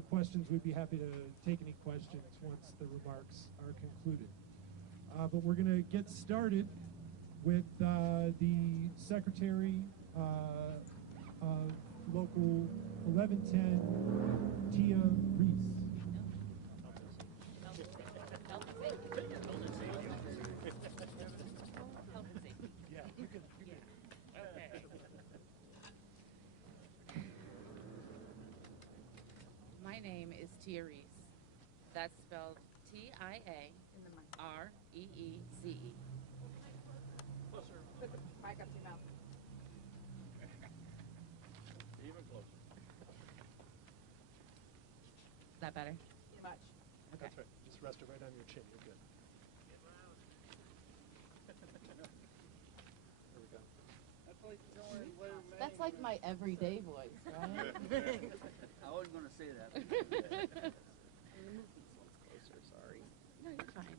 your questions. We'd be happy to take any questions once the remarks are concluded. But we're going to get started with the Secretary of Local 1110, Tia Reese. My name is Tia Reese. That's spelled T-I-A-R-E-E-C-E. Closer. Put the mic up to your mouth. Even closer. Is that better? Much. Okay. That's right. Just rest it right on your chin. You're good. There we go. That's like my everyday voice, right? I wasn't going to say that. Move these ones closer, sorry. No, you're fine.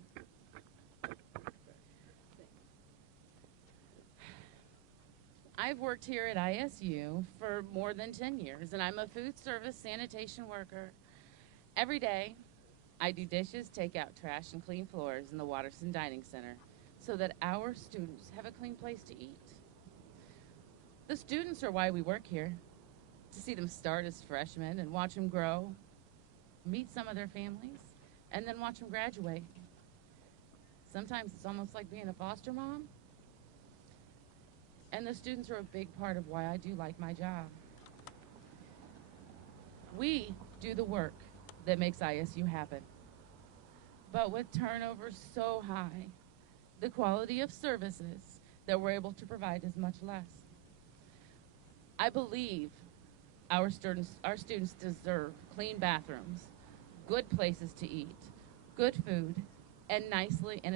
I've worked here at ISU for more than 10 years, and I'm a food service sanitation worker. Every day, I do dishes, take out trash, and clean floors in the Watterson Dining Center so that our students have a clean place to eat. The students are why we work here, to see them start as freshmen and watch them grow, meet some of their families, and then watch them graduate. Sometimes it's almost like being a foster mom. And the students are a big part of why I do like my job. We do the work that makes ISU happen. But with turnover so high, the quality of services that we're able to provide is much less. I believe our students deserve clean bathrooms, good places to eat, good food, and a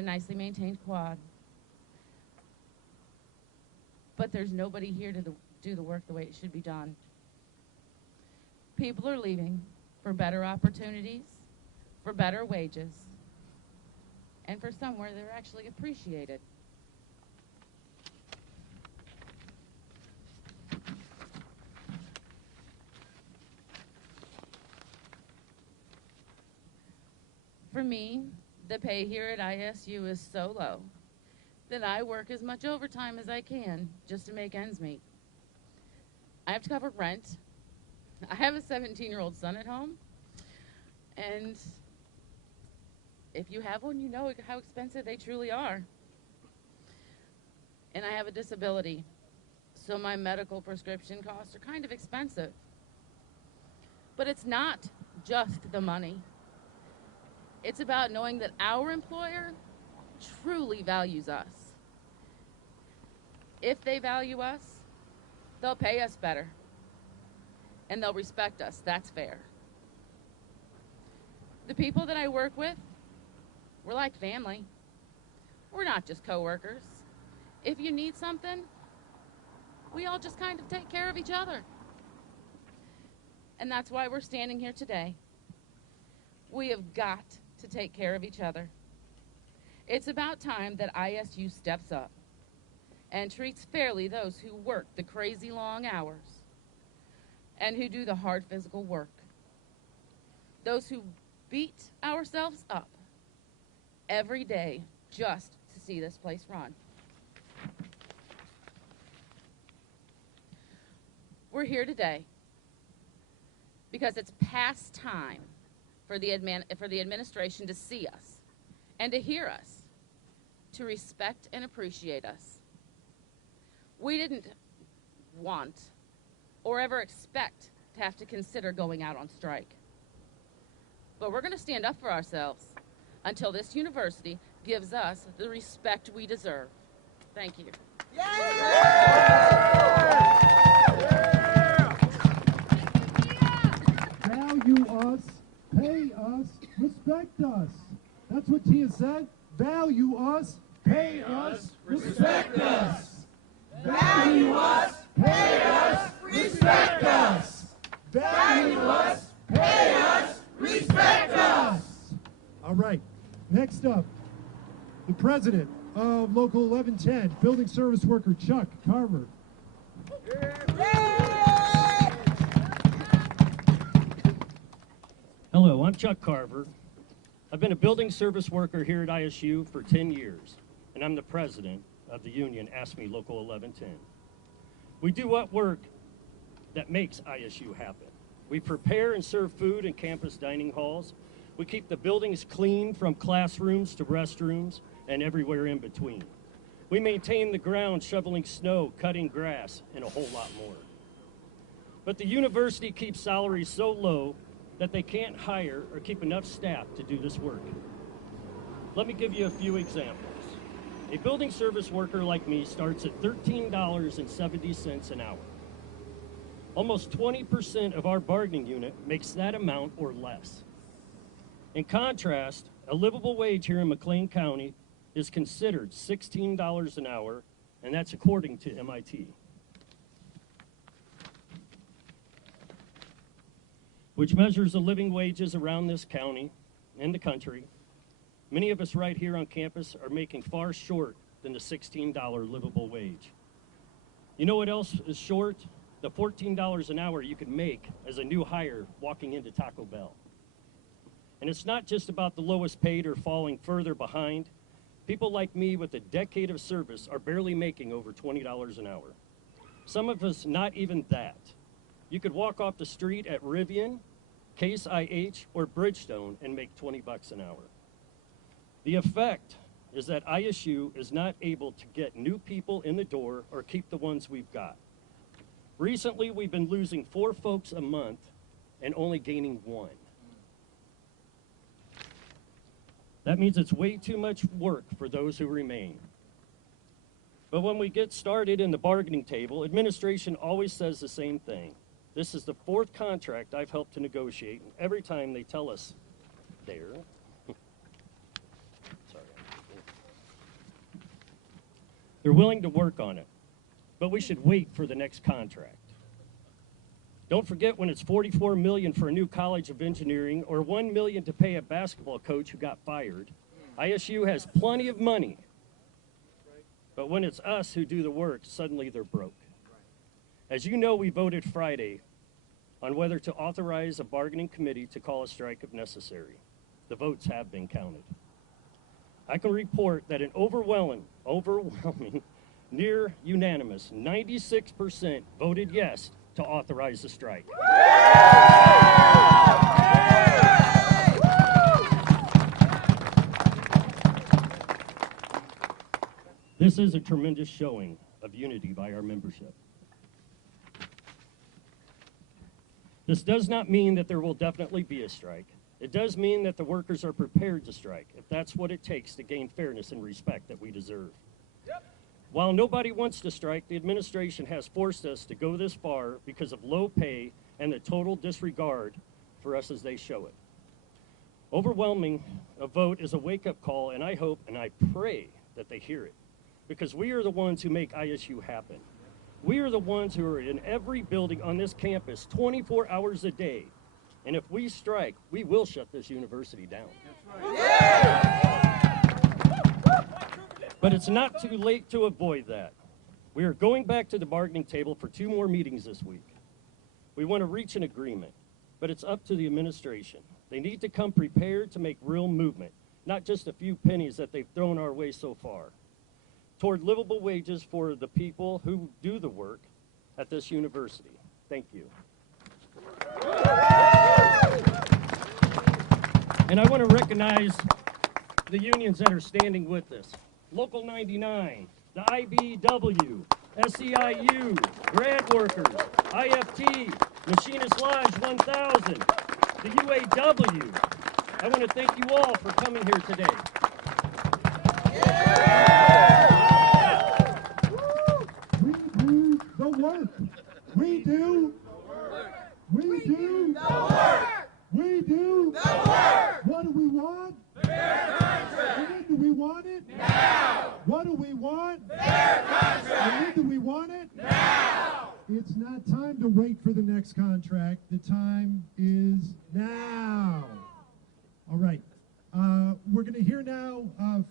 nicely maintained quad. But there's nobody here to do the work the way it should be done. People are leaving for better opportunities, for better wages, and for somewhere they're actually appreciated. For me, the pay here at ISU is so low that I work as much overtime as I can just to make ends meet. I have to cover rent. I have a 17-year-old son at home. And if you have one, you know how expensive they truly are. And I have a disability, so my medical prescription costs are kind of expensive. But it's not just the money. It's about knowing that our employer truly values us. If they value us, they'll pay us better. And they'll respect us. That's fair. The people that I work with, we're like family. We're not just coworkers. If you need something, we all just kind of take care of each other. And that's why we're standing here today. We have got to take care of each other. It's about time that ISU steps up and treats fairly those who work the crazy long hours and who do the hard physical work. Those who beat ourselves up every day just to see this place run. We're here today because it's past time for the administration to see us and to hear us, to respect and appreciate us. We didn't want or ever expect to have to consider going out on strike. But we're going to stand up for ourselves until this university gives us the respect we deserve. Thank you. Value us, pay us, respect us. That's what Tia said. Value us, pay us, respect us. Value us, pay us, respect us. Value us, pay us, respect us. All right, next up, the president of Local 1110, Building Service Worker Chuck Carver. I'm Chuck Carver. I've been a building service worker here at ISU for 10 years, and I'm the president of the union AFSCME Local 1110. We do what work that makes ISU happen. We prepare and serve food in campus dining halls. We keep the buildings clean from classrooms to restrooms and everywhere in between. We maintain the ground, shoveling snow, cutting grass, and a whole lot more. But the university keeps salaries so low that they can't hire or keep enough staff to do this work. Let me give you a few examples. A building service worker like me starts at $13.70 an hour. Almost 20% of our bargaining unit makes that amount or less. In contrast, a livable wage here in McLean County is considered $16 an hour, and that's according to MIT, which measures the living wages around this county and the country. Many of us right here on campus are making far short than the $16 livable wage. You know what else is short? The $14 an hour you could make as a new hire walking into Taco Bell. And it's not just about the lowest paid or falling further behind. People like me with a decade of service are barely making over $20 an hour. Some of us not even that. You could walk off the street at Rivian, Case IH, or Bridgestone and make 20 bucks an hour. The effect is that ISU is not able to get new people in the door or keep the ones we've got. Recently, we've been losing 4 folks a month and only gaining 1. That means it's way too much work for those who remain. But when we get started in the bargaining table, administration always says the same thing. This is the 4th contract I've helped to negotiate, and every time they tell us they're willing to work on it, but we should wait for the next contract. Don't forget when it's $44 million for a new college of engineering or $1 million to pay a basketball coach who got fired. ISU has plenty of money, but when it's us who do the work, suddenly they're broke. As you know, we voted Friday on whether to authorize a bargaining committee to call a strike if necessary. The votes have been counted. I can report that an overwhelming, near unanimous 96% voted yes to authorize the strike. This is a tremendous showing of unity by our membership. This does not mean that there will definitely be a strike. It does mean that the workers are prepared to strike, if that's what it takes to gain fairness and respect that we deserve. While nobody wants to strike, the administration has forced us to go this far because of low pay and the total disregard for us as they show it. Overwhelming a vote is a wake-up call, and I hope and I pray that they hear it, because we are the ones who make ISU happen. We are the ones who are in every building on this campus 24 hours a day. And if we strike, we will shut this university down. But it's not too late to avoid that. We are going back to the bargaining table for 2 more meetings this week. We want to reach an agreement, but it's up to the administration. They need to come prepared to make real movement, not just a few pennies that they've thrown our way so far, toward livable wages for the people who do the work at this university. Thank you. And I want to recognize the unions that are standing with us. Local 99, the IBW, SEIU, grad workers, IFT, Machinist Lodge 1000, the UAW. I want to thank you all for coming here today. We do the work. We do. We do the work. We do the work. What do we want? Fair contract. And when do we want it? Now. What do we want? Fair contract. And when do we want it? Now. It's not time to wait for the next contract. The time is now. All right. We're going to hear now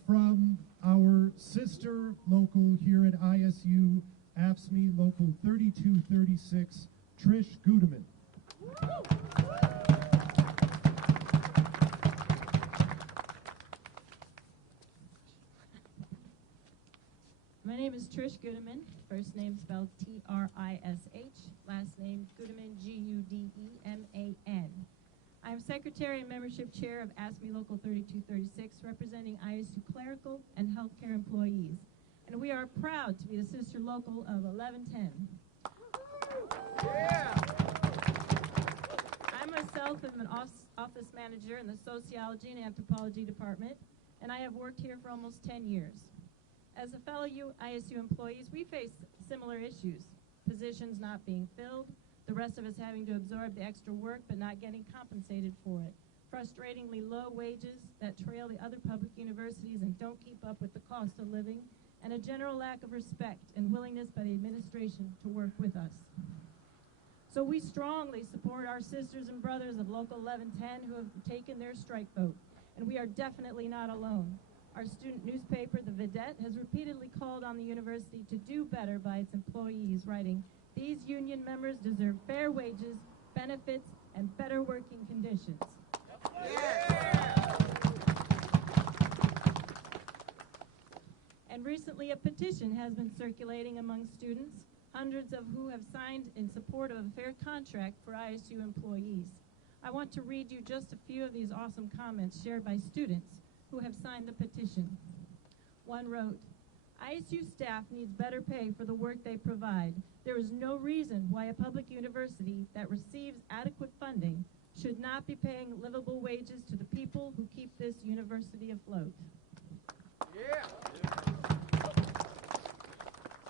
from our sister local here at ISU, AFSCME Local 3236, Trish Gudeman. My name is Trish Goodeman. First name spelled T-R-I-S-H. Last name Goodeman, G-U-D-E-M-A-N. I'm Secretary and Membership Chair of ASME Local 3236, representing ISU clerical and healthcare employees. And we are proud to be the sister local of 1110. Yeah! I myself am an office manager in the Sociology and Anthropology Department, and I have worked here for almost 10 years. As a fellow ISU employees, we face similar issues. Positions not being filled, the rest of us having to absorb the extra work but not getting compensated for it. Frustratingly low wages that trail the other public universities and don't keep up with the cost of living, and a general lack of respect and willingness by the administration to work with us. So we strongly support our sisters and brothers of Local 1110 who have taken their strike vote, and we are definitely not alone. Our student newspaper, The Vidette, has repeatedly called on the university to do better by its employees, writing, "These union members deserve fair wages, benefits, and better working conditions." Yeah! And recently a petition has been circulating among students, hundreds of who have signed in support of a fair contract for ISU employees. I want to read you just a few of these awesome comments shared by students who have signed the petition. One wrote, "ISU staff needs better pay for the work they provide. There is no reason why a public university that receives adequate funding should not be paying livable wages to the people who keep this university afloat." Yeah!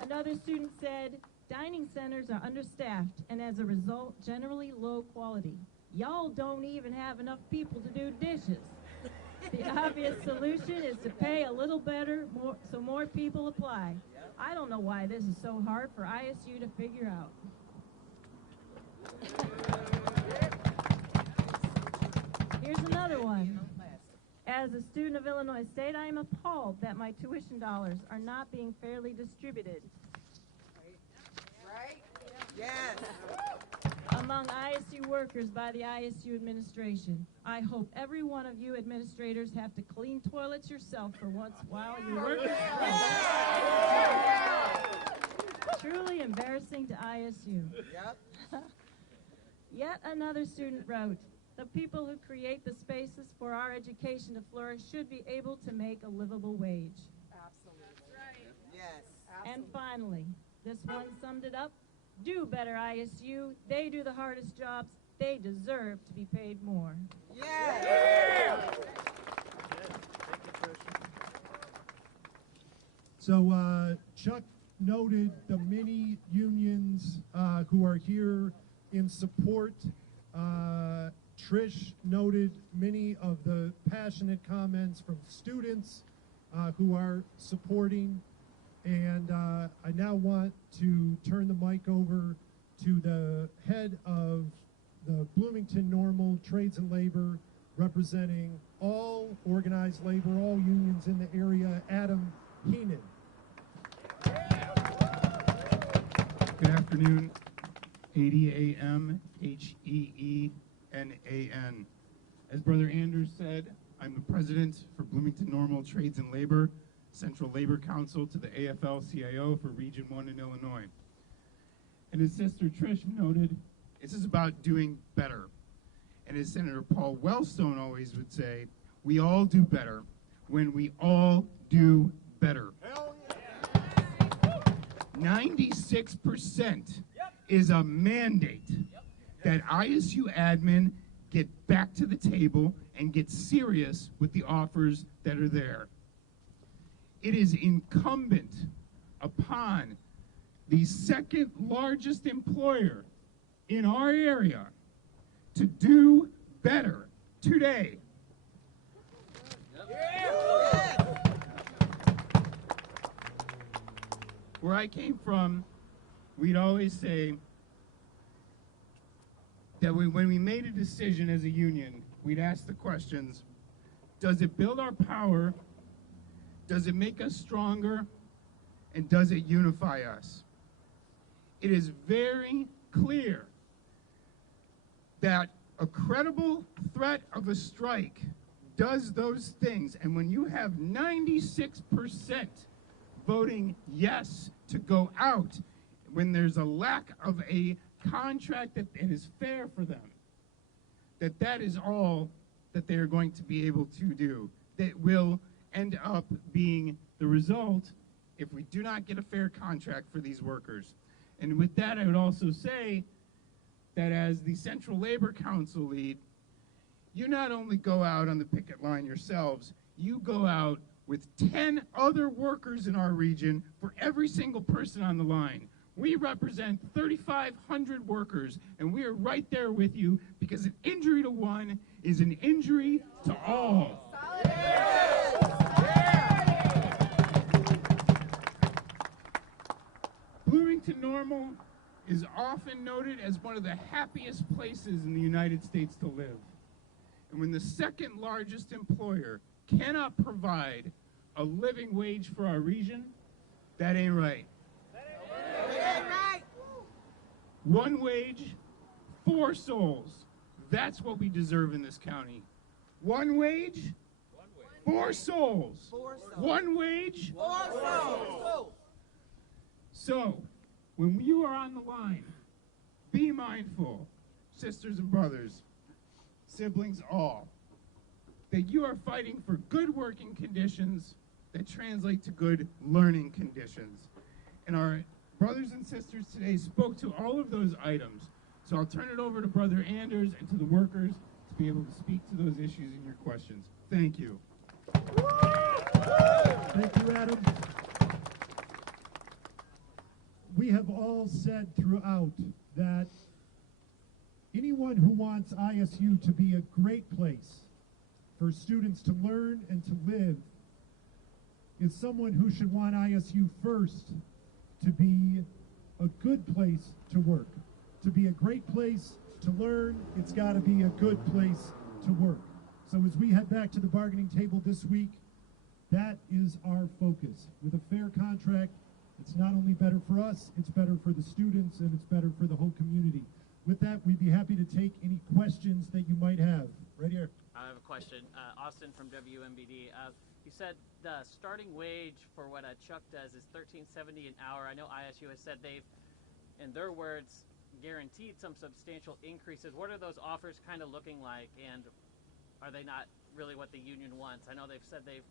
Another student said, "Dining centers are understaffed and as a result, generally low quality. Y'all don't even have enough people to do dishes. The obvious solution is to pay a little better so more people apply. I don't know why this is so hard for ISU to figure out." Here's another one. "As a student of Illinois State, I am appalled that my tuition dollars are not being fairly distributed Right? Yes. among ISU workers by the ISU administration. I hope every one of you administrators have to clean toilets yourself for once while your workers Truly embarrassing to ISU." Yep. Yet another student wrote, "The people who create the spaces for our education to flourish should be able to make a livable wage." Absolutely. Yes. And finally, this one summed it up. "Do better, ISU. They do the hardest jobs. They deserve to be paid more." Yes. So Chuck noted the many unions who are here in support. Trish noted many of the passionate comments from students who are supporting. And I now want to turn the mic over to the head of the Bloomington Normal Trades and Labor, representing all organized labor, all unions in the area, Adam Heenan. Good afternoon. ADAM HEENAN. As Brother Anders said, I'm the president for Bloomington Normal Trades and Labor, Central Labor Council to the AFL-CIO for Region 1 in Illinois. And as Sister Trish noted, this is about doing better. And as Senator Paul Wellstone always would say, we all do better when we all do better. 96% is a mandate that ISU admin get back to the table and get serious with the offers that are there. It is incumbent upon the second largest employer in our area to do better today. Where I came from, we'd always say that when we made a decision as a union, we'd ask the questions, does it build our power? Does it make us stronger? And does it unify us? It is very clear that a credible threat of a strike does those things. And when you have 96% voting yes to go out when there's a lack of a contract that is fair for them, that is all that they are going to be able to do. That will end up being the result if we do not get a fair contract for these workers. And with that, I would also say that as the Central Labor Council lead, you not only go out on the picket line yourselves, you go out with 10 other workers in our region for every single person on the line. We represent 3,500 workers, and we are right there with you because an injury to one is an injury to all. Bloomington Normal is often noted as one of the happiest places in the United States to live. And when the second largest employer cannot provide a living wage for our region, that ain't right. One wage, 4 souls. That's what we deserve in this county. One wage, 4 souls. One wage, 4 souls. So, when you are on the line, be mindful, sisters and brothers, siblings all, that you are fighting for good working conditions that translate to good learning conditions. And our brothers and sisters today spoke to all of those items. So I'll turn it over to Brother Anders and to the workers to be able to speak to those issues and your questions. Thank you. Thank you, Adam. We have all said throughout that anyone who wants ISU to be a great place for students to learn and to live is someone who should want ISU first to be a good place to work. To be a great place to learn, it's got to be a good place to work. So as we head back to the bargaining table this week, that is our focus. With a fair contract, it's not only better for us, it's better for the students, and it's better for the whole community. With that, we'd be happy to take any questions that you might have. Right here. I have a question. Austin from WMBD. You said the starting wage for what Chuck does is $13.70 an hour. I know ISU has said they've, in their words, guaranteed some substantial increases. What are those offers kind of looking like, and are they not really what the union wants? I know they've said they've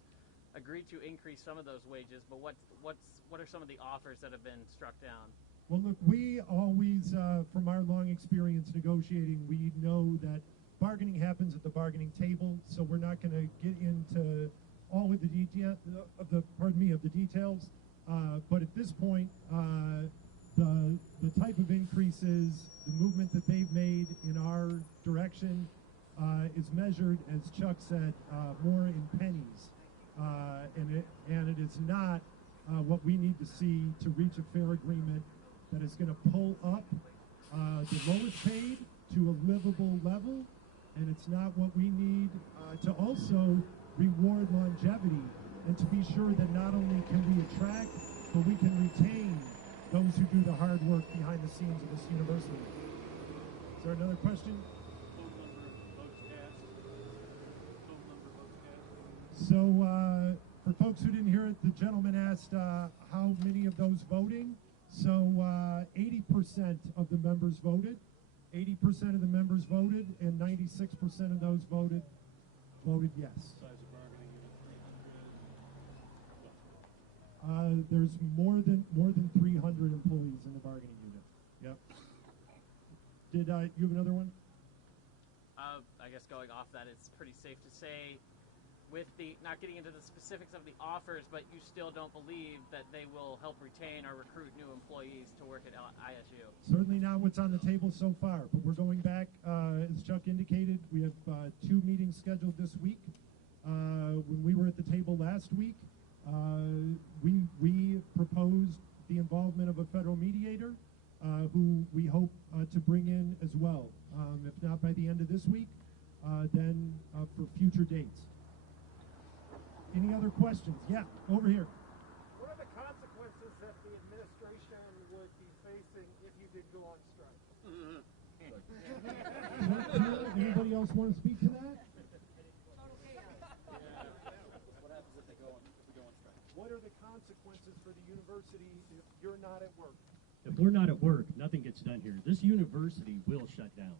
agreed to increase some of those wages, but what are some of the offers that have been struck down? Well, look, we always, from our long experience negotiating, we know that bargaining happens at the bargaining table, so we're not going to get into all of the details. But at this point, the type of increases, the movement that they've made in our direction is measured, as Chuck said, more in pennies, and it is not what we need to see to reach a fair agreement that is going to pull up the lowest paid to a livable level, and it's not what we need to also reward longevity and to be sure that not only can we attract, but we can retain those who do the hard work behind the scenes of this university. Is there another question? So for folks who didn't hear it, the gentleman asked how many of those voting. So 80% of the members voted. 80% of the members voted, and 96% of those voted yes. There's more than 300 employees in the bargaining unit. Yep. Did you have another one? I guess going off that, it's pretty safe to say, with the not getting into the specifics of the offers, but you still don't believe that they will help retain or recruit new employees to work at ISU? Certainly not what's on the table so far, but we're going back, as Chuck indicated, we have 2 meetings scheduled this week. When we were at the table last week, we proposed the involvement of a federal mediator, who we hope to bring in as well. If not by the end of this week, then for future dates. Any other questions? Yeah, over here. What are the consequences that the administration would be facing if you did go on strike? Anybody else want to speak to that? What happens if we go on strike? what are the consequences for the university if you're not at work? If we're not at work, nothing gets done here. This university will shut down.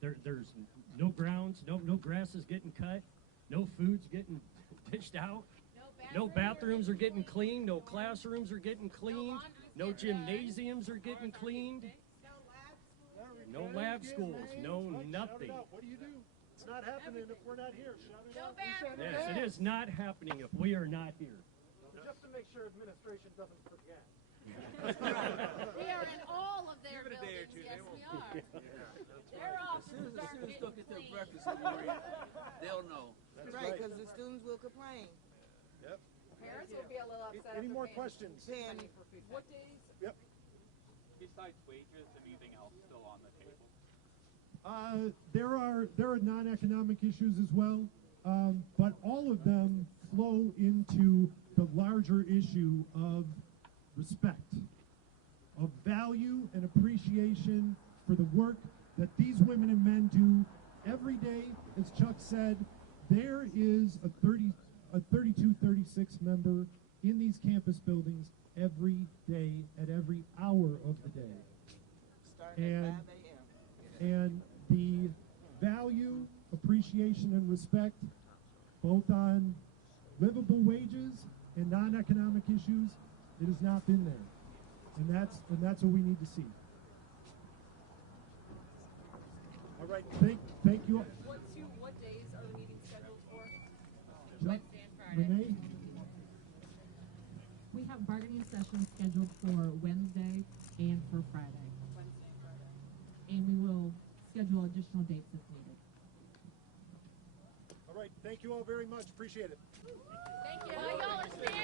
There's no grounds, no grass is getting cut, no food's getting dished out, no bathrooms are getting cleaned, no classrooms are getting cleaned, no gymnasiums are getting cleaned, no lab schools, no nothing. What do you do? It's not happening if we're not here. Shout it out. Yes, it is not happening if we are not here. Just to make sure administration doesn't forget. We are in all of their buildings. Yes, we are. Their offices are getting clean. They'll know. That's right, because the students will complain. Yep. Parents will be a little upset. Any if more the questions? Penny. What days? Yep. Besides wages, anything else still on the table? There are non-economic issues as well, but all of them flow into the larger issue of respect, of value and appreciation for the work that these women and men do every day. As Chuck said, there is a 32, 36 member in these campus buildings every day at every hour of the day. Starting at 5 a.m. And the value, appreciation, and respect, both on livable wages and non-economic issues, it has not been there. And that's what we need to see. All right, thank you. What days are the meetings scheduled for? Wednesday and Friday. Renee? We have bargaining sessions scheduled for Wednesday and for Friday. Wednesday and Friday. And we will schedule additional dates if needed. All right, thank you all very much. Appreciate it. Thank you.